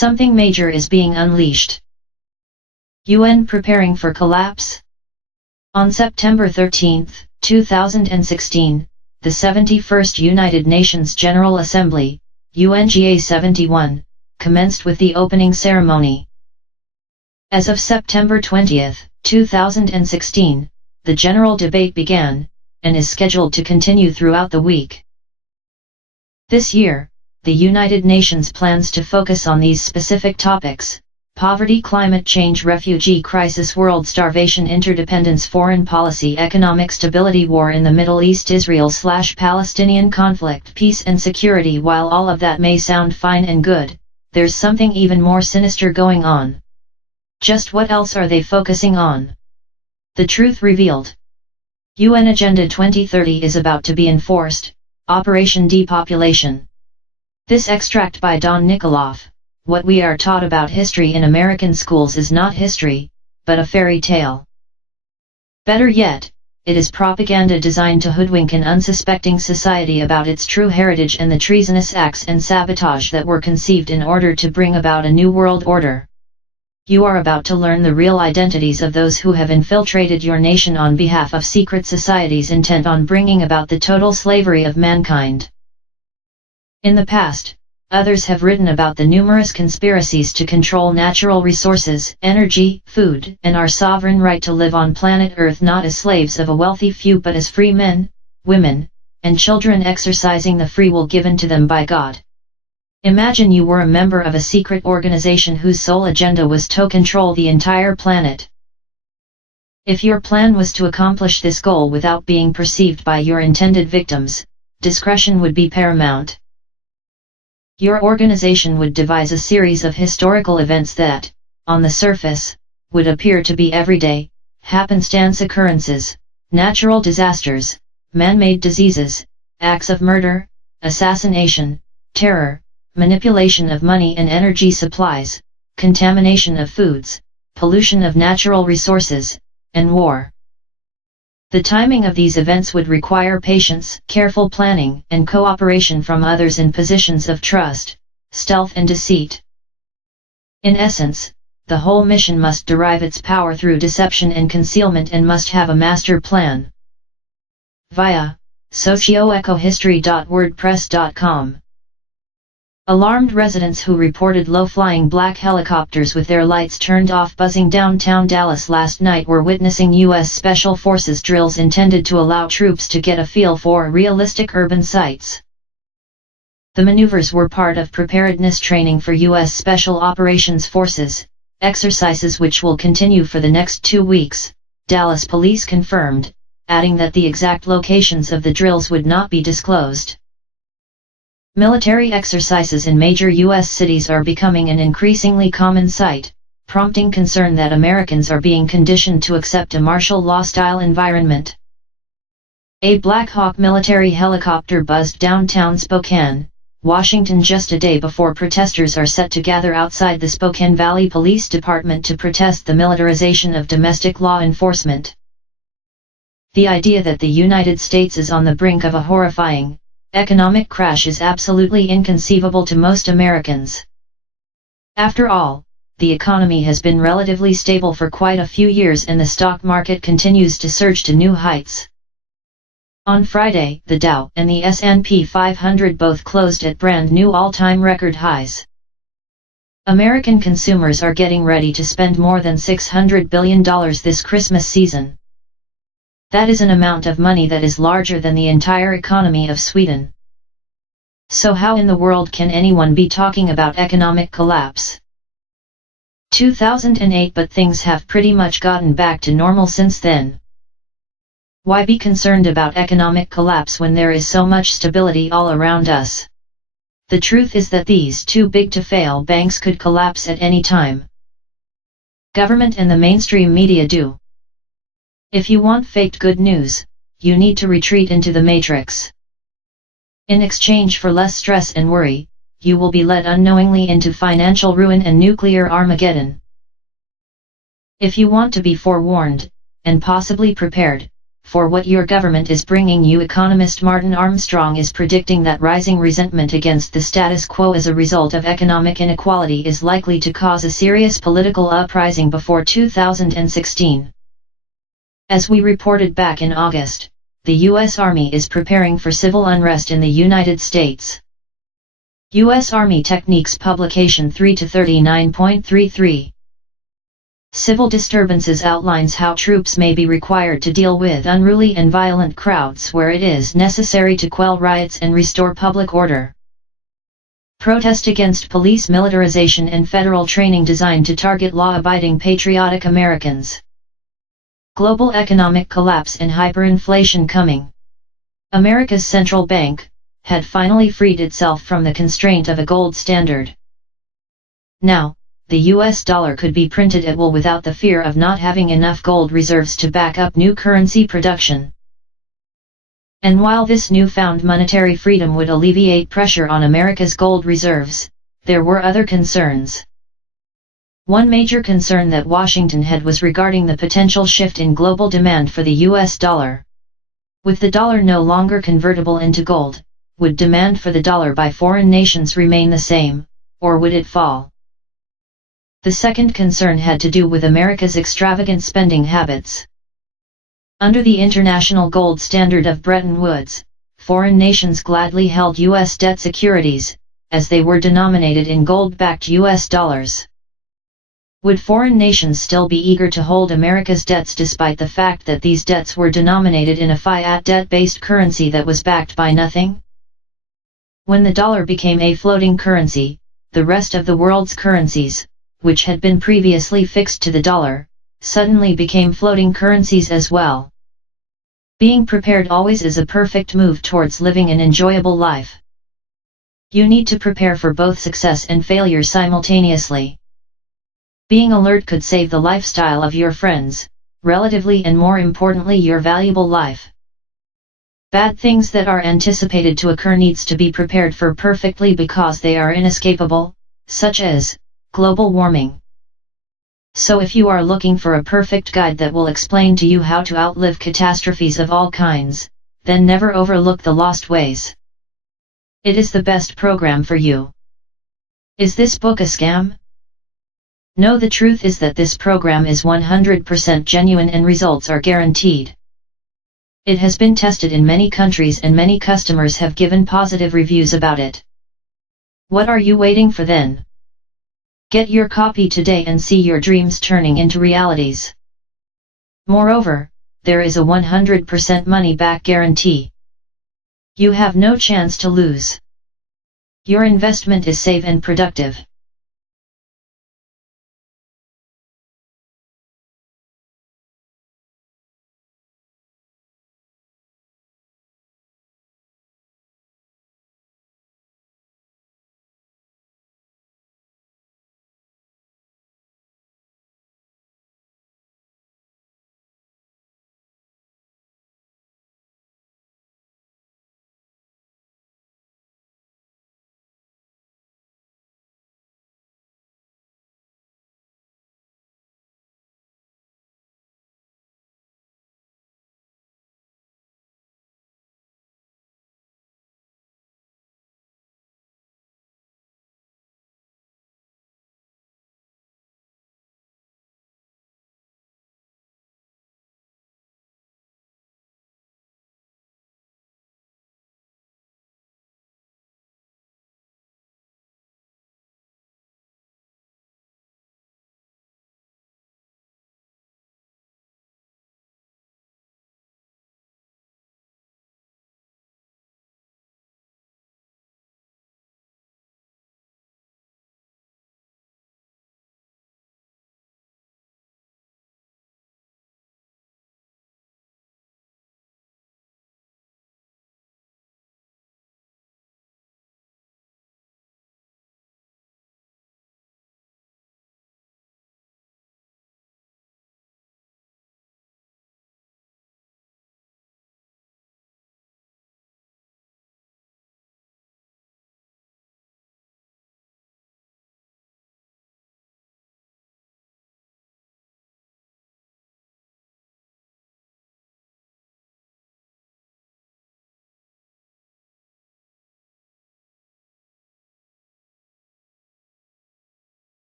Something major is being unleashed. UN preparing for collapse? On September 13, 2016, the 71st United Nations General Assembly, UNGA 71, commenced with the opening ceremony. As of September 20, 2016, the general debate began, and is scheduled to continue throughout the week. This year, the United Nations plans to focus on these specific topics: poverty, climate change, refugee crisis, world starvation, interdependence, foreign policy, economic stability, war in the Middle East, Israel/Palestinian conflict, peace and security. While all of that may sound fine and good, there's something even more sinister going on. Just what else are they focusing on? The truth revealed. UN Agenda 2030 is about to be enforced, Operation Depopulation. This extract by Don Nikoloff. What we are taught about history in American schools is not history, but a fairy tale. Better yet, it is propaganda designed to hoodwink an unsuspecting society about its true heritage and the treasonous acts and sabotage that were conceived in order to bring about a new world order. You are about to learn the real identities of those who have infiltrated your nation on behalf of secret societies intent on bringing about the total slavery of mankind. In the past, others have written about the numerous conspiracies to control natural resources, energy, food, and our sovereign right to live on planet Earth not as slaves of a wealthy few but as free men, women, and children exercising the free will given to them by God. Imagine you were a member of a secret organization whose sole agenda was to control the entire planet. If your plan was to accomplish this goal without being perceived by your intended victims, discretion would be paramount. Your organization would devise a series of historical events that, on the surface, would appear to be everyday, happenstance occurrences, natural disasters, man-made diseases, acts of murder, assassination, terror, manipulation of money and energy supplies, contamination of foods, pollution of natural resources, and war. The timing of these events would require patience, careful planning, and cooperation from others in positions of trust, stealth and deceit. In essence, the whole mission must derive its power through deception and concealment and must have a master plan. Via socioecohistory.wordpress.com. Alarmed residents who reported low-flying black helicopters with their lights turned off buzzing downtown Dallas last night were witnessing U.S. Special Forces drills intended to allow troops to get a feel for realistic urban sites. The maneuvers were part of preparedness training for U.S. Special Operations Forces, exercises which will continue for the next 2 weeks, Dallas police confirmed, adding that the exact locations of the drills would not be disclosed. Military exercises in major U.S. cities are becoming an increasingly common sight, prompting concern that Americans are being conditioned to accept a martial law-style environment. A Black Hawk military helicopter buzzed downtown Spokane, Washington just a day before protesters are set to gather outside the Spokane Valley Police Department to protest the militarization of domestic law enforcement. The idea that the United States is on the brink of a horrifying economic crash is absolutely inconceivable to most Americans. After all, the economy has been relatively stable for quite a few years and the stock market continues to surge to new heights. On Friday, the Dow and the S&P 500 both closed at brand new all-time record highs. American consumers are getting ready to spend more than $600 billion this Christmas season. That is an amount of money that is larger than the entire economy of Sweden. So how in the world can anyone be talking about economic collapse? 2008, but things have pretty much gotten back to normal since then. Why be concerned about economic collapse when there is so much stability all around us? The truth is that these too big to fail banks could collapse at any time. Government and the mainstream media do. If you want faked good news, you need to retreat into the matrix. In exchange for less stress and worry, you will be led unknowingly into financial ruin and nuclear Armageddon. If you want to be forewarned, and possibly prepared, for what your government is bringing you. Economist Martin Armstrong is predicting that rising resentment against the status quo as a result of economic inequality is likely to cause a serious political uprising before 2016. As we reported back in August, the U.S. Army is preparing for civil unrest in the United States. U.S. Army Techniques Publication 3-39.33. Civil disturbances outlines how troops may be required to deal with unruly and violent crowds where it is necessary to quell riots and restore public order. Protest against police militarization and federal training designed to target law-abiding patriotic Americans. Global economic collapse and hyperinflation coming. America's central bank had finally freed itself from the constraint of a gold standard. Now, the US dollar could be printed at will without the fear of not having enough gold reserves to back up new currency production. And while this newfound monetary freedom would alleviate pressure on America's gold reserves, there were other concerns. One major concern that Washington had was regarding the potential shift in global demand for the US dollar. With the dollar no longer convertible into gold, would demand for the dollar by foreign nations remain the same, or would it fall? The second concern had to do with America's extravagant spending habits. Under the international gold standard of Bretton Woods, foreign nations gladly held U.S. debt securities, as they were denominated in gold-backed U.S. dollars. Would foreign nations still be eager to hold America's debts despite the fact that these debts were denominated in a fiat debt-based currency that was backed by nothing? When the dollar became a floating currency, the rest of the world's currencies, which had been previously fixed to the dollar, suddenly became floating currencies as well. Being prepared always is a perfect move towards living an enjoyable life. You need to prepare for both success and failure simultaneously. Being alert could save the lifestyle of your friends, relatively and more importantly your valuable life. Bad things that are anticipated to occur needs to be prepared for perfectly because they are inescapable, such as global warming. So if you are looking for a perfect guide that will explain to you how to outlive catastrophes of all kinds, then never overlook The Lost Ways. It is the best program for you. Is this book a scam? No, the truth is that this program is 100% genuine and results are guaranteed. It has been tested in many countries and many customers have given positive reviews about it. What are you waiting for then? Get your copy today and see your dreams turning into realities. Moreover, there is a 100% money-back guarantee. You have no chance to lose. Your investment is safe and productive.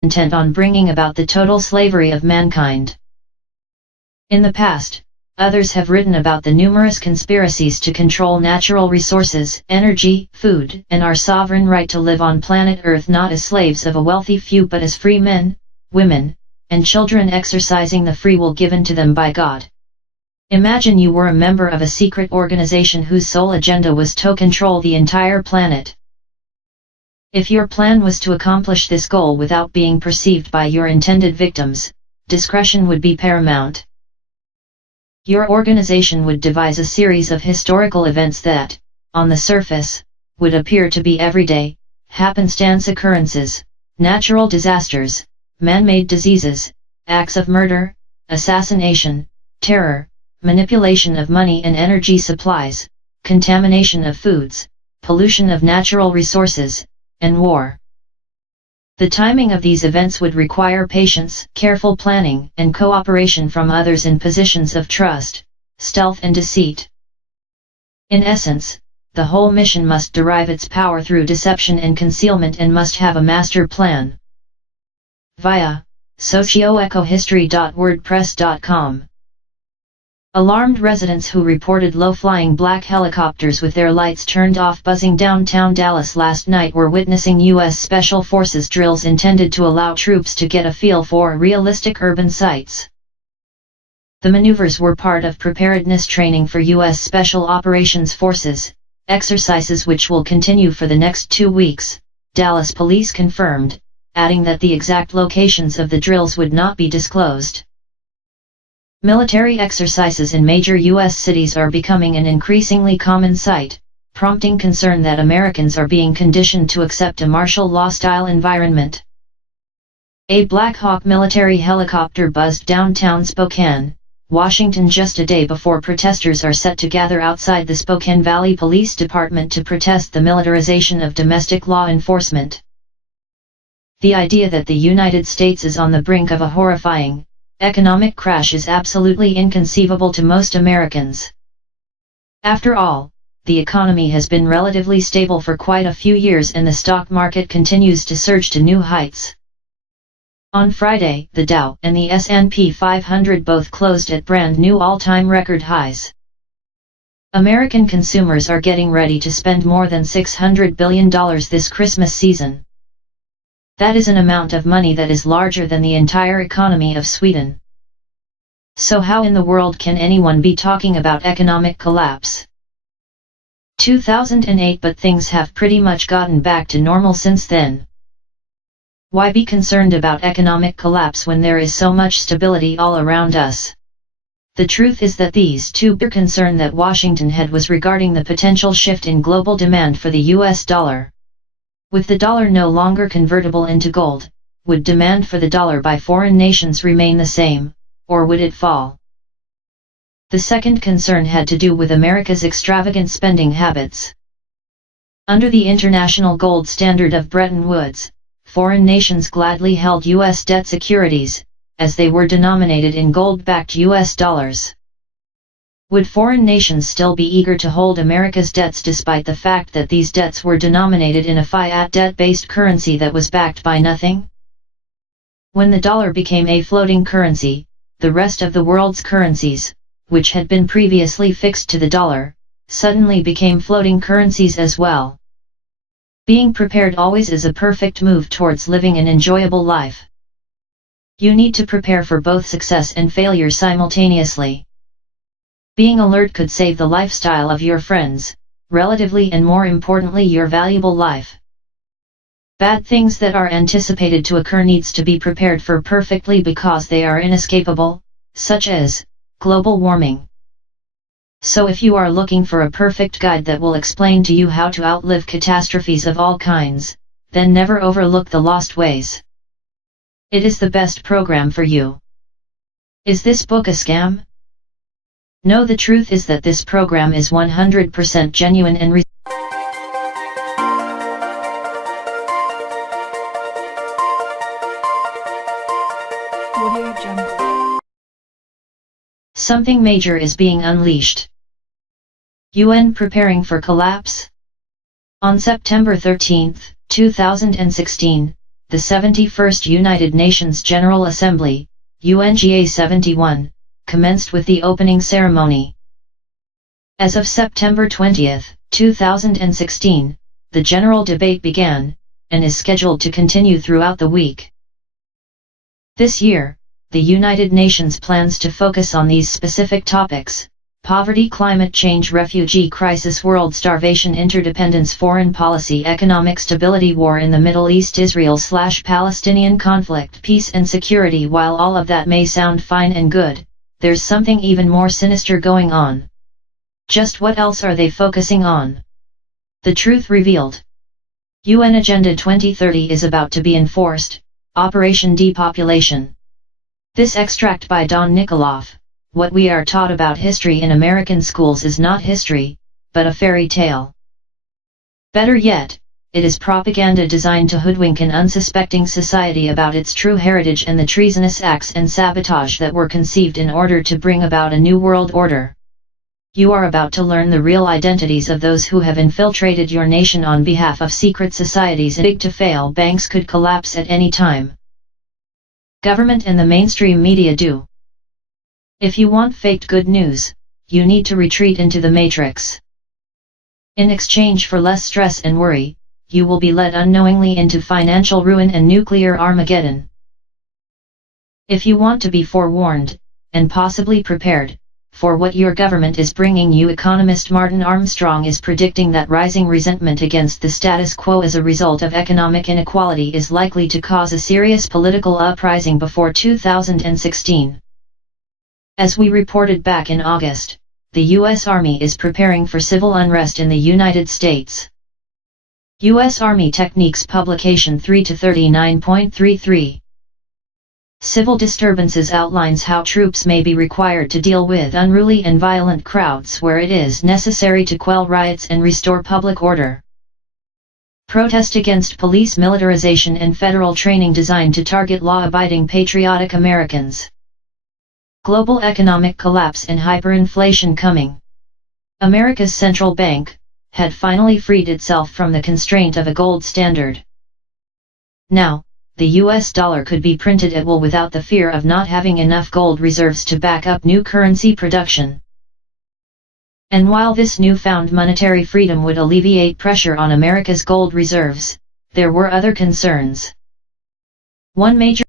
intent on bringing about the total slavery of mankind. In the past, others have written about the numerous conspiracies to control natural resources, energy, food, and our sovereign right to live on planet Earth not as slaves of a wealthy few but as free men, women, and children exercising the free will given to them by God. Imagine you were a member of a secret organization whose sole agenda was to control the entire planet. If your plan was to accomplish this goal without being perceived by your intended victims, discretion would be paramount. Your organization would devise a series of historical events that, on the surface, would appear to be everyday, happenstance occurrences, natural disasters, man-made diseases, acts of murder, assassination, terror, manipulation of money and energy supplies, contamination of foods, pollution of natural resources, and war. The timing of these events would require patience, careful planning, and cooperation from others in positions of trust, stealth and deceit. In essence, the whole mission must derive its power through deception and concealment and must have a master plan. Via socioecohistory.wordpress.com. Alarmed residents who reported low-flying black helicopters with their lights turned off buzzing downtown Dallas last night were witnessing U.S. Special Forces drills intended to allow troops to get a feel for realistic urban sites. The maneuvers were part of preparedness training for U.S. Special Operations Forces, exercises which will continue for the next 2 weeks, Dallas police confirmed, adding that the exact locations of the drills would not be disclosed. Military exercises in major U.S. cities are becoming an increasingly common sight, prompting concern that Americans are being conditioned to accept a martial law-style environment. A Black Hawk military helicopter buzzed downtown Spokane, Washington just a day before protesters are set to gather outside the Spokane Valley Police Department to protest the militarization of domestic law enforcement. The idea that the United States is on the brink of a horrifying economic crash is absolutely inconceivable to most Americans. After all, the economy has been relatively stable for quite a few years and the stock market continues to surge to new heights. On Friday, the Dow and the S&P 500 both closed at brand new all-time record highs. American consumers are getting ready to spend more than $600 billion this Christmas season. That is an amount of money that is larger than the entire economy of Sweden. So how in the world can anyone be talking about economic collapse? 2008, but things have pretty much gotten back to normal since then. Why be concerned about economic collapse when there is so much stability all around us? The truth is that these two concern that Washington had was regarding the potential shift in global demand for the US dollar. With the dollar no longer convertible into gold, would demand for the dollar by foreign nations remain the same, or would it fall? The second concern had to do with America's extravagant spending habits. Under the international gold standard of Bretton Woods, foreign nations gladly held U.S. debt securities, as they were denominated in gold-backed U.S. dollars. Would foreign nations still be eager to hold America's debts despite the fact that these debts were denominated in a fiat debt-based currency that was backed by nothing? When the dollar became a floating currency, the rest of the world's currencies, which had been previously fixed to the dollar, suddenly became floating currencies as well. Being prepared always is a perfect move towards living an enjoyable life. You need to prepare for both success and failure simultaneously. Being alert could save the lifestyle of your friends, relatively and more importantly your valuable life. Bad things that are anticipated to occur needs to be prepared for perfectly because they are inescapable, such as global warming. So if you are looking for a perfect guide that will explain to you how to outlive catastrophes of all kinds, then never overlook The Lost Ways. It is the best program for you. Is this book a scam? No, the truth is that this program is 100% genuine and Something major is being unleashed. UN preparing for collapse? On September 13, 2016, the 71st United Nations General Assembly, UNGA 71, commenced with the opening ceremony. As of September 20, 2016, the general debate began, and is scheduled to continue throughout the week. This year, the United Nations plans to focus on these specific topics: poverty, climate change, refugee crisis, world starvation, interdependence, foreign policy, economic stability, war in the Middle East, Israel/Palestinian conflict, peace and security. While all of that may sound fine and good, there's something even more sinister going on. Just what else are they focusing on? The truth revealed. UN Agenda 2030 is about to be enforced, Operation Depopulation. This extract by Don Nikoloff. What we are taught about history in American schools is not history, but a fairy tale. Better yet, it is propaganda designed to hoodwink an unsuspecting society about its true heritage and the treasonous acts and sabotage that were conceived in order to bring about a new world order. You are about to learn the real identities of those who have infiltrated your nation on behalf of secret societies big to fail. Banks could collapse at any time. Government and the mainstream media do. If you want faked good news, you need to retreat into the matrix. In exchange for less stress and worry, you will be led unknowingly into financial ruin and nuclear Armageddon. If you want to be forewarned, and possibly prepared, for what your government is bringing you, economist Martin Armstrong is predicting that rising resentment against the status quo as a result of economic inequality is likely to cause a serious political uprising before 2016. As we reported back in August, the U.S. Army is preparing for civil unrest in the United States. U.S. Army Techniques Publication 3-39.33. Civil disturbances outlines how troops may be required to deal with unruly and violent crowds where it is necessary to quell riots and restore public order. Protest against police militarization and federal training designed to target law-abiding patriotic Americans. Global economic collapse and hyperinflation coming. America's central bank had finally freed itself from the constraint of a gold standard. Now, the US dollar could be printed at will without the fear of not having enough gold reserves to back up new currency production. And while this newfound monetary freedom would alleviate pressure on America's gold reserves, there were other concerns. One major